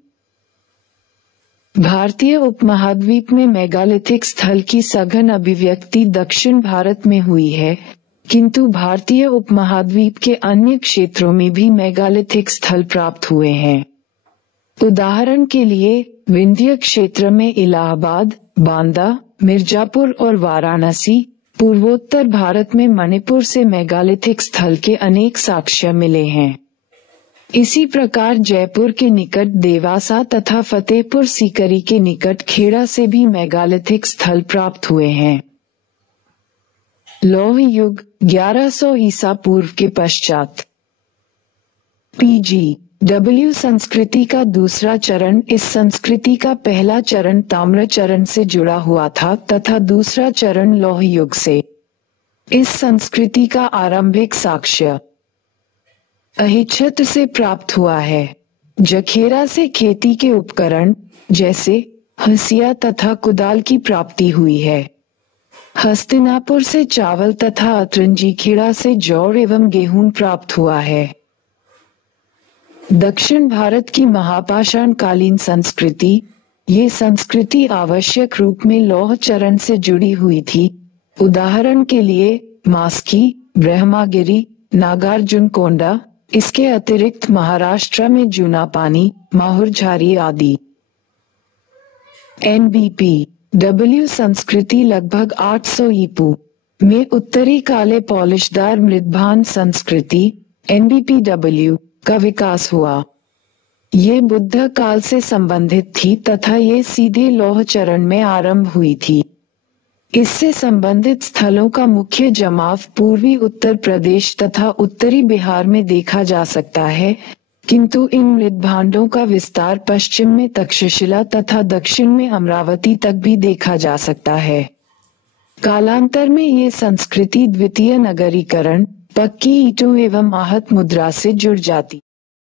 भारतीय उपमहाद्वीप में मेगालिथिक स्थल की सघन अभिव्यक्ति दक्षिण भारत में हुई है, किंतु भारतीय उपमहाद्वीप के अन्य क्षेत्रों में भी मेगालिथिक स्थल प्राप्त हुए हैं। उदाहरण के लिए विंध्य क्षेत्र में इलाहाबाद, बांदा, मिर्जापुर और वाराणसी, पूर्वोत्तर भारत में मणिपुर से मेगालिथिक स्थल के अनेक साक्ष्य मिले हैं। इसी प्रकार जयपुर के निकट देवासा तथा फतेहपुर सीकरी के निकट खेड़ा से भी मेगालिथिक स्थल प्राप्त हुए हैं। लौह युग 1100 ईसा पूर्व के पश्चात PGW संस्कृति का दूसरा चरण। इस संस्कृति का पहला चरण ताम्र चरण से जुड़ा हुआ था तथा दूसरा चरण लौह युग से। इस संस्कृति का आरंभिक साक्ष्य अहिच्छत्र से प्राप्त हुआ है। जखेरा से खेती के उपकरण जैसे हंसिया तथा कुदाल की प्राप्ति हुई है। हस्तिनापुर से चावल तथा अतरंजी खेड़ा से जौ एवं गेहूं प्राप्त हुआ है। दक्षिण भारत की महापाषाण कालीन संस्कृति। ये संस्कृति आवश्यक रूप में लौह चरण से जुड़ी हुई थी। उदाहरण के लिए मास्की, ब्रह्मागिरी, नागार्जुनकोंडा। इसके अतिरिक्त महाराष्ट्र में जूनापानी, माहुरझारी आदि। NBPW संस्कृति लगभग 800 ईपू में उत्तरी काले पॉलिशदार मृदभान संस्कृति NBPW का विकास हुआ। ये बुद्ध काल से संबंधित थी तथा ये सीधे लौह चरण में आरंभ हुई थी। इससे संबंधित स्थलों का मुख्य जमाव पूर्वी उत्तर प्रदेश तथा उत्तरी बिहार में देखा जा सकता है, किंतु इन मृदभांडों का विस्तार पश्चिम में तक्षशिला तथा दक्षिण में अमरावती तक भी देखा जा सकता है। कालांतर में ये संस्कृति द्वितीय नगरीकरण, पक्की ईंटों एवं आहत मुद्रा से जुड़ जाती।